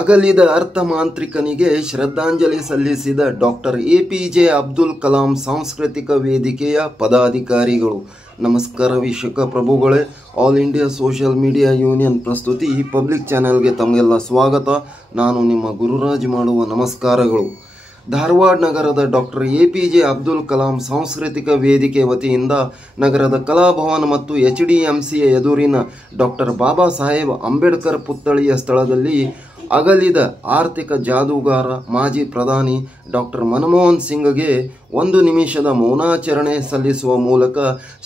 ಅಗಲಿದ ಅರ್ಥ ಮಾಂತ್ರಿಕನಿಗೆ ಶ್ರದ್ಧಾಂಜಲಿ ಸಲ್ಲಿಸಿದ ಡಾಕ್ಟರ್ ಎಪಿಜೆ ಅಬ್ದುಲ್ ಕಲಾಂ ಸಾಂಸ್ಕೃತಿಕ ವೇದಿಕೆಯ ಪದಾಧಿಕಾರಿಗಳು. ನಮಸ್ಕಾರ ವೀಕ್ಷಕ ಪ್ರಭುಗಳೇ, all India social media union ಪ್ರಸ್ತುತಿ ಪಬ್ಲಿಕ್ ಚಾನೆಲ್ಗೆ ತಮಗೆಲ್ಲ ಸ್ವಾಗತ. ನಾನು ನಿಮ್ಮ ಗುರುರಾಜ್ ಮಾಡುವ ನಮಸ್ಕಾರಗಳು. ಧಾರವಾಡ ನಗರದ ಡಾಕ್ಟರ್ ಎಪಿಜೆ ಅಬ್ದುಲ್ ಕಲಾಂ ಸಾಂಸ್ಕೃತಿಕ ವೇದಿಕೆ ವತಿಯಿಂದ ನಗರದ ಕಲಾಭವನ ಮತ್ತು HDMCಯ ಎದುರಿನ ಡಾಕ್ಟರ್ ಬಾಬಾ ಸಾಹೇಬ್ ಅಂಬೇಡ್ಕರ್ ಪುತ್ಥಳಿಯ ಸ್ಥಳದಲ್ಲಿ ಅಗಲಿದ ಆರ್ಥಿಕ ಜಾದೂಗಾರ ಮಾಜಿ ಪ್ರಧಾನಿ ಡಾಕ್ಟರ್ ಮನಮೋಹನ್ ಸಿಂಗ್ಗೆ 1 ನಿಮಿಷದ ಮೌನಾಚರಣೆ ಸಲ್ಲಿಸುವ ಮೂಲಕ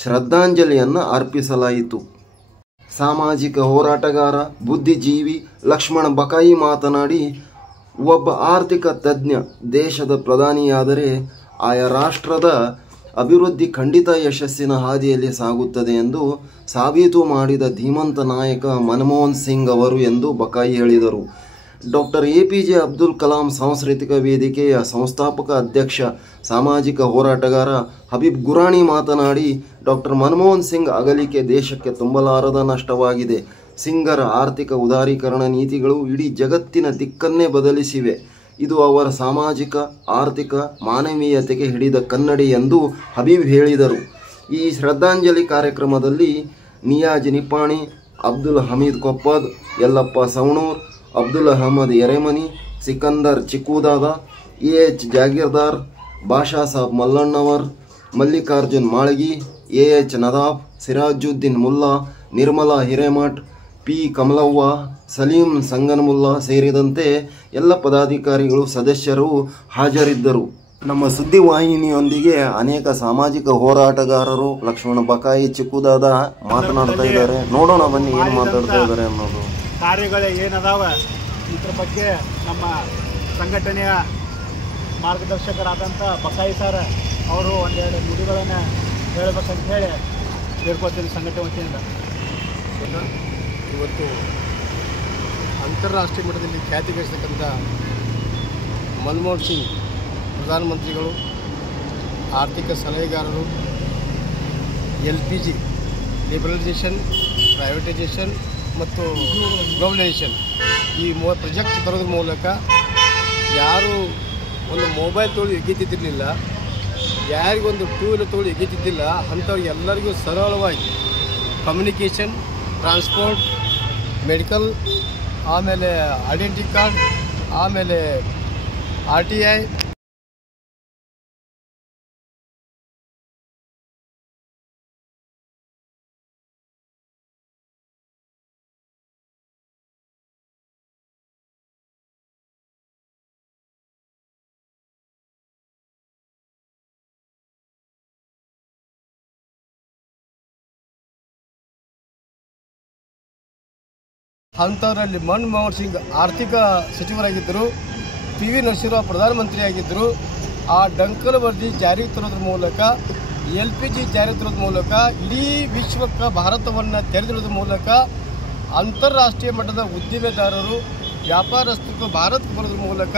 ಶ್ರದ್ಧಾಂಜಲಿಯನ್ನು ಅರ್ಪಿಸಲಾಯಿತು. ಸಾಮಾಜಿಕ ಹೋರಾಟಗಾರ, ಬುದ್ಧಿಜೀವಿ ಲಕ್ಷ್ಮಣ ಬಕಾಯಿ ಮಾತನಾಡಿ, ಒಬ್ಬ ಆರ್ಥಿಕ ತಜ್ಞ ದೇಶದ ಪ್ರಧಾನಿಯಾದರೆ ಆಯಾ ರಾಷ್ಟ್ರದ ಅಭಿವೃದ್ಧಿ ಖಂಡಿತ ಯಶಸ್ಸಿನ ಹಾದಿಯಲ್ಲಿ ಸಾಗುತ್ತದೆ ಎಂದು ಸಾಬೀತು ಮಾಡಿದ ಧೀಮಂತ ನಾಯಕ ಮನಮೋಹನ್ ಸಿಂಗ್ ಅವರು ಎಂದು ಬಕಾಯಿ ಹೇಳಿದರು. ಡಾಕ್ಟರ್ ಎಪಿಜೆ ಅಬ್ದುಲ್ ಕಲಾಂ ಸಾಂಸ್ಕೃತಿಕ ವೇದಿಕೆಯ ಸಂಸ್ಥಾಪಕ ಅಧ್ಯಕ್ಷ, ಸಾಮಾಜಿಕ ಹೋರಾಟಗಾರ ಹಬೀಬ್ ಗುರಾಣಿ ಮಾತನಾಡಿ, ಡಾಕ್ಟರ್ ಮನಮೋಹನ್ ಸಿಂಗ್ ಅಗಲಿಕೆ ದೇಶಕ್ಕೆ ತುಂಬಲಾರದ ನಷ್ಟವಾಗಿದೆ. ಸಿಂಗರ ಆರ್ಥಿಕ ಉದಾರೀಕರಣ ನೀತಿಗಳು ಇಡೀ ಜಗತ್ತಿನ ದಿಕ್ಕನ್ನೇ ಬದಲಿಸಿವೆ. ಇದು ಅವರ ಸಾಮಾಜಿಕ, ಆರ್ಥಿಕ, ಮಾನವೀಯತೆಗೆ ಹಿಡಿದ ಕನ್ನಡಿ ಎಂದು ಹಬೀಬ್ ಹೇಳಿದರು. ಈ ಶ್ರದ್ಧಾಂಜಲಿ ಕಾರ್ಯಕ್ರಮದಲ್ಲಿ Niyaz Nippani, Abdul Hamid Koppad, Yallappa Savanur, Abdul Ahmed ಎರೆಮನಿ, Sikandar ಚಿಕ್ಕೂದಾದ, AH jagirdar, Basha Sab ಮಲ್ಲಣ್ಣವರ್, Mallikarjun Malagi, AH Nadaf, Sirajuddin Mulla, Nirmala Hiremath, P Kamalavva, Salim ಸಂಗನಮುಲ್ಲಾ ಸೇರಿದಂತೆ ಎಲ್ಲ ಪದಾಧಿಕಾರಿಗಳು ಸದಸ್ಯರು ಹಾಜರಿದ್ದರು. ನಮ್ಮ ಸುದ್ದಿವಾಹಿನಿಯೊಂದಿಗೆ ಅನೇಕ ಸಾಮಾಜಿಕ ಹೋರಾಟಗಾರರು, ಲಕ್ಷ್ಮಣ ಬಕಾಯಿ ಚಿಕ್ಕುದಾದ ಮಾತನಾಡ್ತಾ ಇದ್ದಾರೆ. ನೋಡೋಣ ಬನ್ನಿ ಏನು ಮಾತಾಡ್ತಾ ಇದ್ದಾರೆ ಅನ್ನೋದು. ಕಾರ್ಯಗಳು ಏನದಾವ ಇದ್ರ ಬಗ್ಗೆ ನಮ್ಮ ಸಂಘಟನೆಯ ಮಾರ್ಗದರ್ಶಕರಾದಂಥ ಬಕಾಯಿ ಸರ್ ಅವರು ಒಂದೆರಡು ನುಡಿಗಳನ್ನು ಹೇಳಬೇಕಂತ ಹೇಳಿ ಕೇಳ್ಕೊಳ್ತೀನಿ ಸಂಘಟನೆ ವತಿಯಿಂದ. ಇವತ್ತು ಅಂತಾರಾಷ್ಟ್ರೀಯ ಮಟ್ಟದಲ್ಲಿ ಖ್ಯಾತಿ ಗಳಿಸತಕ್ಕಂಥ ಮನಮೋಹನ್ ಸಿಂಗ್ ಪ್ರಧಾನಮಂತ್ರಿಗಳು, ಆರ್ಥಿಕ ಸಲಹೆಗಾರರು, LPG ಲಿಬರಲೈಸೇಷನ್, ಪ್ರೈವೇಟೈಸೇಷನ್ ಮತ್ತು ಗ್ಲೋಬಲೈಸೇಷನ್ ಈ ಪ್ರಾಜೆಕ್ಟ್ ತರೋದ್ರ ಮೂಲಕ ಯಾರು ಒಂದು ಮೊಬೈಲ್ ತೊಗೊಳ್ಳಿ ಎಗೀತಿದ್ದಿರಲಿಲ್ಲ, ಯಾರಿಗೊಂದು 2 ವೀಲರ್ ತೊಗೊಳ್ಳಿ ಎಗೀತಿದ್ದಿಲ್ಲ, ಅಂಥವ್ರಿಗೆ ಎಲ್ಲರಿಗೂ ಸರಳವಾಗಿ ಕಮ್ಯುನಿಕೇಷನ್, ಟ್ರಾನ್ಸ್ಪೋರ್ಟ್, ಮೆಡಿಕಲ್, ಆಮೇಲೆ ಐಡೆಂಟಿ ಕಾರ್ಡ್, ಆಮೇಲೆ RTI, ಅಂಥವರಲ್ಲಿ ಮನಮೋಹನ್ ಸಿಂಗ್ ಆರ್ಥಿಕ ಸಚಿವರಾಗಿದ್ದರು, PV ನರಸಿಂಹರಾವ್ ಪ್ರಧಾನಮಂತ್ರಿಯಾಗಿದ್ದರು. ಆ ಡಂಕಲ್ ವರದಿ ಜಾರಿಗೆ ತರೋದ್ರ ಮೂಲಕ, LPG ಜಾರಿಗೆ ತರೋದ್ರ ಮೂಲಕ ಇಡೀ ವಿಶ್ವಕ್ಕೆ ಭಾರತವನ್ನು ತೆರೆದಿಡೋದ್ರ ಮೂಲಕ ಅಂತಾರಾಷ್ಟ್ರೀಯ ಮಟ್ಟದ ಉದ್ದಿಮೆದಾರರು, ವ್ಯಾಪಾರಸ್ಥರು ಭಾರತಕ್ಕೆ ಬರೋದ್ರ ಮೂಲಕ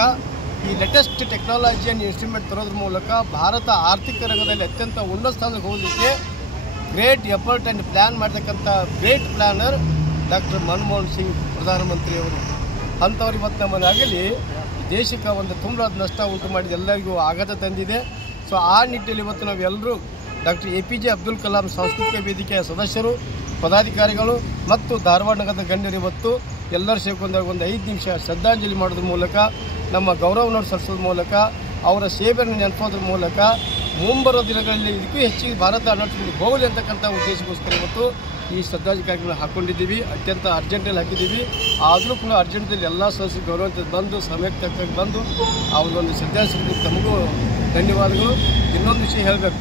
ಈ ಲೇಟೆಸ್ಟ್ ಟೆಕ್ನಾಲಜಿ ಆ್ಯಂಡ್ ಇನ್ಸ್ಟ್ರೂಮೆಂಟ್ ತರೋದ್ರ ಮೂಲಕ ಭಾರತ ಆರ್ಥಿಕ ರಂಗದಲ್ಲಿ ಅತ್ಯಂತ ಉನ್ನತ ಸ್ಥಾನಕ್ಕೆ ಹೋಗಲಿಕ್ಕೆ ಗ್ರೇಟ್ ಎಫರ್ಟ್ ಆ್ಯಂಡ್ ಪ್ಲ್ಯಾನ್ ಮಾಡತಕ್ಕಂಥ great planar doctor Manmohan Singh ಪ್ರಧಾನಮಂತ್ರಿಯವರು. ಅಂಥವ್ರು ಇವತ್ತು ನಮ್ಮನ್ನಾಗಲಿ ದೇಶಕ್ಕೆ ಒಂದು ತುಂಬಲಾದ ನಷ್ಟ ಉಂಟು ಮಾಡಿದ ಎಲ್ಲರಿಗೂ ಆಘಾತ ತಂದಿದೆ. ಸೊ ಆ ನಿಟ್ಟಿನಲ್ಲಿ ಇವತ್ತು ನಾವೆಲ್ಲರೂ ಡಾಕ್ಟರ್ ಎಪಿಜೆ ಅಬ್ದುಲ್ ಕಲಾಂ ಸಾಂಸ್ಕೃತಿಕ ವೇದಿಕೆಯ ಸದಸ್ಯರು, ಪದಾಧಿಕಾರಿಗಳು ಮತ್ತು ಧಾರವಾಡ ನಗರದ ಗಣ್ಯರು ಇವತ್ತು ಎಲ್ಲರೂ ಸೇರ್ಕೊಂಡಾಗ ಒಂದು 5 ನಿಮಿಷ ಶ್ರದ್ಧಾಂಜಲಿ ಮಾಡೋದ್ರ ಮೂಲಕ, ನಮ್ಮ ಗೌರವವನ್ನು ಸಲ್ಲಿಸೋದ್ರ ಮೂಲಕ, ಅವರ ಸೇವೆಯನ್ನು ನೆನಪೋದ್ರ ಮೂಲಕ ಮುಂಬರುವ ದಿನಗಳಲ್ಲಿ ಇದಕ್ಕೂ ಹೆಚ್ಚಿಗೆ ಭಾರತ ನಡೆಸಿಕೊಂಡು ಹೋಗಲಿ ಅಂತಕ್ಕಂಥ ಉದ್ದೇಶಕ್ಕೋಸ್ಕರ ಇವತ್ತು ಈ ಶ್ರದ್ಧಾಂಜಲಿ ಕಾರ್ಯಕ್ರಮ ಹಾಕ್ಕೊಂಡಿದ್ದೀವಿ. ಅತ್ಯಂತ ಅರ್ಜೆಂಟಲ್ಲಿ ಹಾಕಿದ್ದೀವಿ. ಆದರೂ ಕೂಡ ಅರ್ಜೆಂಟಲ್ಲಿ ಎಲ್ಲ ಸದಸ್ಯರು ಗೌರವ ಬಂದು ಸಮಯಕ್ಕೆ ತಕ್ಕಂಗೆ ಬಂದು ಅವ್ರಿಗೊಂದು ಶ್ರದ್ಧಾಂಜಲಿ, ತಮಗೂ ಧನ್ಯವಾದಗಳು. ಇನ್ನೊಂದು ವಿಷಯ ಹೇಳಬೇಕು,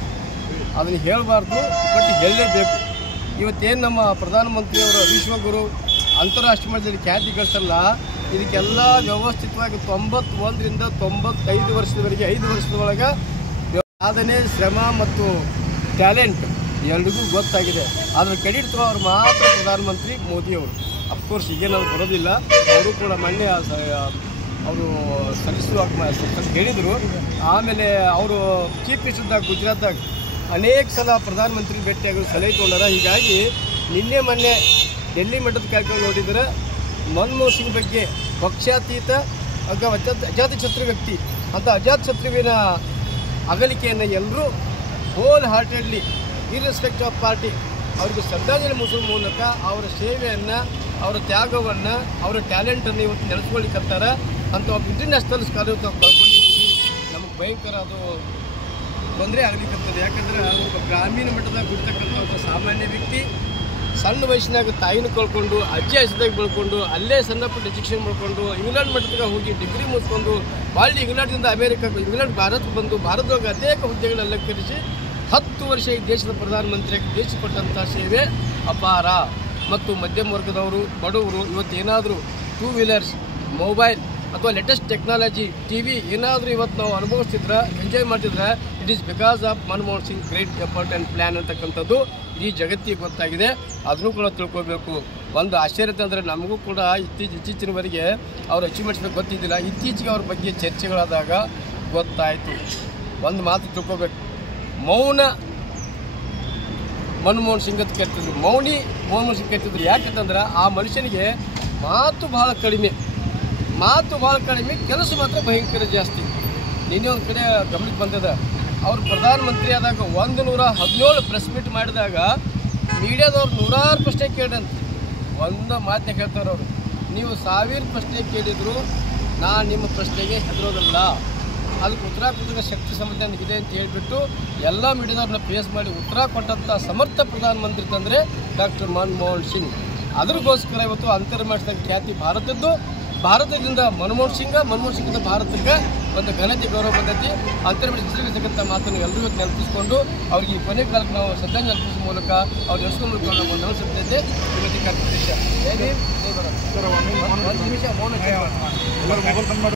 ಅದನ್ನು ಹೇಳಬಾರ್ದು, ಬಟ್ ಹೇಳಲೇಬೇಕು. ಇವತ್ತೇನು ನಮ್ಮ ಪ್ರಧಾನಮಂತ್ರಿಯವರ ವಿಶ್ವಗುರು ಅಂತಾರಾಷ್ಟ್ರೀಯ ಮಟ್ಟದಲ್ಲಿ ಖ್ಯಾತಿ ಗಳಿಸಲ್ಲ, ಇದಕ್ಕೆಲ್ಲ ವ್ಯವಸ್ಥಿತವಾಗಿ 91ರಿಂದ 95 ವರ್ಷದವರೆಗೆ 5 ವರ್ಷದೊಳಗೆ ಸಾಧನೆ, ಶ್ರಮ ಮತ್ತು ಟ್ಯಾಲೆಂಟ್ ಎಲ್ರಿಗೂ ಗೊತ್ತಾಗಿದೆ. ಅದರ ಕ್ರೆಡಿಟ್ ತಗೋರು ಮಾತ್ರ ಪ್ರಧಾನಮಂತ್ರಿ ಮೋದಿಯವರು. ಅಫ್ಕೋರ್ಸ್ ಈಗೇನಾದ್ರು ಬರೋದಿಲ್ಲ, ಅವರು ಕೂಡ ಮೊನ್ನೆ ಅವರು ಸಲ್ಲಿಸುವಾಗ ಹೇಳಿದರು. ಆಮೇಲೆ ಅವರು ಚೀಫ್ ಮಿನಿಸ್ಟರ್ದಾಗ ಗುಜರಾತ್ದಾಗ ಅನೇಕ ಸಲ ಪ್ರಧಾನಮಂತ್ರಿ ಭೇಟಿಯಾಗಿ ಸಲಹೆ ತೊಗೊಂಡಾರ. ಹೀಗಾಗಿ ನಿನ್ನೆ ಮೊನ್ನೆ ಡೆಲ್ಲಿ ಮಟ್ಟದ ಕಾರ್ಯಕ್ರಮ ನೋಡಿದರೆ ಮನಮೋಹನ್ ಸಿಂಗ್ ಬಗ್ಗೆ ಪಕ್ಷಾತೀತ ಅಜಾತಶತ್ರು ವ್ಯಕ್ತಿ ಅಂತ ಅಜಾತಶತ್ರುವಿನ ಅಗಲಿಕೆಯನ್ನು ಎಲ್ಲರೂ wholeheartedly irrespective of party ಅವ್ರಿಗೆ ಶ್ರದ್ಧಾಂಜಲಿ ಮುಗಿಸುವ ಮೂಲಕ ಅವರ ಸೇವೆಯನ್ನು, ಅವರ ತ್ಯಾಗವನ್ನು, ಅವರ ಟ್ಯಾಲೆಂಟನ್ನು ಇವತ್ತು ನೆನೆಸ್ಕೊಳ್ಳಿಕ್ಕಂತಾರೆ. ಅಂತ ಒಬ್ಬ ಇಂಟರ್ನ್ಯಾಷನಲ್ ಸ್ಕಾಲರ್ ಕಳ್ಕೊಂಡಿದ್ದೀವಿ. ನಮಗೆ ಭಯಂಕರ ಅದು ತೊಂದರೆ ಆಗಲಿಕ್ಕಂತದೆ. ಯಾಕಂದರೆ ಒಬ್ಬ ಗ್ರಾಮೀಣ ಮಟ್ಟದಾಗ ಬಿಡ್ತಕ್ಕಂಥ ಒಬ್ಬ ಸಾಮಾನ್ಯ ವ್ಯಕ್ತಿ ಸಣ್ಣ ವಯಸ್ಸಿನಾಗ ತಾಯಿನ ಕಳ್ಕೊಂಡು ಅಜ್ಜಿ ಹಸಿದಾಗ ಬೆಳ್ಕೊಂಡು ಅಲ್ಲೇ ಸಣ್ಣ ಪುಟ್ಟ ಎಜುಕೇಷನ್ ಮಾಡ್ಕೊಂಡು ಇಂಗ್ಲೆಂಡ್ ಮಟ್ಟದಾಗ ಹೋಗಿ ಡಿಗ್ರಿ ಮುಗಿಸ್ಕೊಂಡು ಬಾಳಿ ಇಂಗ್ಲೆಂಡ್ನಿಂದ ಇಂಗ್ಲೆಂಡ್ ಭಾರತಕ್ಕೆ ಬಂದು ಭಾರತದೊಳಗೆ ಅನೇಕ ಹುದ್ದೆಗಳನ್ನು ಅಲಂಕರಿಸಿ 10 ವರ್ಷ ಈ ದೇಶದ ಪ್ರಧಾನಮಂತ್ರಿಯಾಗಿ ದೇಶ ಕೊಟ್ಟಂಥ ಸೇವೆ ಅಪಾರ. ಮತ್ತು ಮಧ್ಯಮ ವರ್ಗದವರು, ಬಡವರು ಇವತ್ತು ಏನಾದರೂ 2 ವೀಲರ್ಸ್, ಮೊಬೈಲ್ ಅಥವಾ ಲೇಟೆಸ್ಟ್ ಟೆಕ್ನಾಲಜಿ, ಟಿವಿ ಏನಾದರೂ ಇವತ್ತು ನಾವು ಅನುಭವಿಸ್ತಿದ್ರೆ, ಎಂಜಾಯ್ ಮಾಡ್ತಿದ್ರೆ, it is because of Manmohan Singh great effort and plan ಅಂತಕ್ಕಂಥದ್ದು ಈ ಜಗತ್ತಿಗೆ ಗೊತ್ತಾಗಿದೆ. ಅದನ್ನು ಕೂಡ ತಿಳ್ಕೊಬೇಕು. ಒಂದು ಆಶ್ಚರ್ಯ ಅಂದರೆ ನಮಗೂ ಕೂಡ ಇತ್ತೀಚಿನವರೆಗೆ ಅವ್ರ ಅಚೀವ್ಮೆಂಟ್ಸ್ ಬಗ್ಗೆ ಗೊತ್ತಿದ್ದಿಲ್ಲ. ಇತ್ತೀಚೆಗೆ ಅವ್ರ ಬಗ್ಗೆ ಚರ್ಚೆಗಳಾದಾಗ ಗೊತ್ತಾಯಿತು. ಒಂದು ಮಾತು ತಿಳ್ಕೊಬೇಕು, ಮೌನ ಮನಮೋಹನ್ ಸಿಂಗ್ ಅಂತ ಕೇಳ್ತಿದ್ರು, ಮೌನಿ ಮನಮೋಹನ್ ಸಿಂಗ್ ಕೇಳ್ತಿದ್ರು. ಯಾಕಂತಂದ್ರೆ ಆ ಮನುಷ್ಯನಿಗೆ ಮಾತು ಭಾಳ ಕಡಿಮೆ, ಕೆಲಸ ಮಾತ್ರ ಭಯಂಕರ ಜಾಸ್ತಿ. ನಿನ್ನೆ ಒಂದು ಕಡೆ ಗಮನಕ್ಕೆ ಬಂದಿದೆ, ಅವರು ಪ್ರಧಾನಮಂತ್ರಿ ಆದಾಗ 117 ಪ್ರೆಸ್ ಮೀಟ್ ಮಾಡಿದಾಗ ಮೀಡಿಯಾದವ್ರು 100 ಪ್ರಶ್ನೆ ಕೇಳಂತ ಒಂದು ಮಾತನ್ನ ಹೇಳ್ತಾರೆ ಅವರು. ನೀವು 1000 ಪ್ರಶ್ನೆ ಕೇಳಿದ್ರು ನಾನು ನಿಮ್ಮ ಪ್ರಶ್ನೆಗೆ ಹೆದರೋದಲ್ಲ, ಅದಕ್ಕೆ ಉತ್ತರ ಕೊಟ್ಟರೆ ಶಕ್ತಿ ಸಮರ್ಥನೆ ಇದೆ ಅಂತ ಹೇಳಿಬಿಟ್ಟು ಎಲ್ಲ ಮೀಡಿಯಾದವ್ರನ್ನ ಫೇಸ್ ಮಾಡಿ ಉತ್ತರ ಕೊಟ್ಟಂಥ ಸಮರ್ಥ ಪ್ರಧಾನಮಂತ್ರಿ ತಂದರೆ ಡಾಕ್ಟರ್ ಮನಮೋಹನ್ ಸಿಂಗ್. ಅದ್ರಗೋಸ್ಕರ ಇವತ್ತು ಅಂತರ್ರಾಷ್ಟ್ರೀಯ ಖ್ಯಾತಿ ಭಾರತದಿಂದ ಮನಮೋಹನ್ ಸಿಂಗಿಂದ ಭಾರತಕ್ಕೆ ಒಂದು ಘನತೆ ಗೌರವ ಬಂದೈತಿ. ಅಂತರ್ರಾಷ್ಟ್ರೀಯ ಹೆಸರಿರ್ತಕ್ಕಂಥ ಮಾತನ್ನು ಎಲ್ಲರೂ ನೆನಪಿಸ್ಕೊಂಡು ಅವ್ರಿಗೆ ಈ ಕೊನೆ ಕಾಲಕ್ಕೆ ನಾವು ಶ್ರದ್ಧಾಂಜಲಿ ಅರ್ಪಿಸುವ ಮೂಲಕ ಅವ್ರು ನೆನೆಸ್ಕೊಂಡು ಒಂದು ನೆನಪಿಸುತ್ತೈತೆ ಇವತ್ತಿನ ಕಾರ್ಯಕ್ರಮ.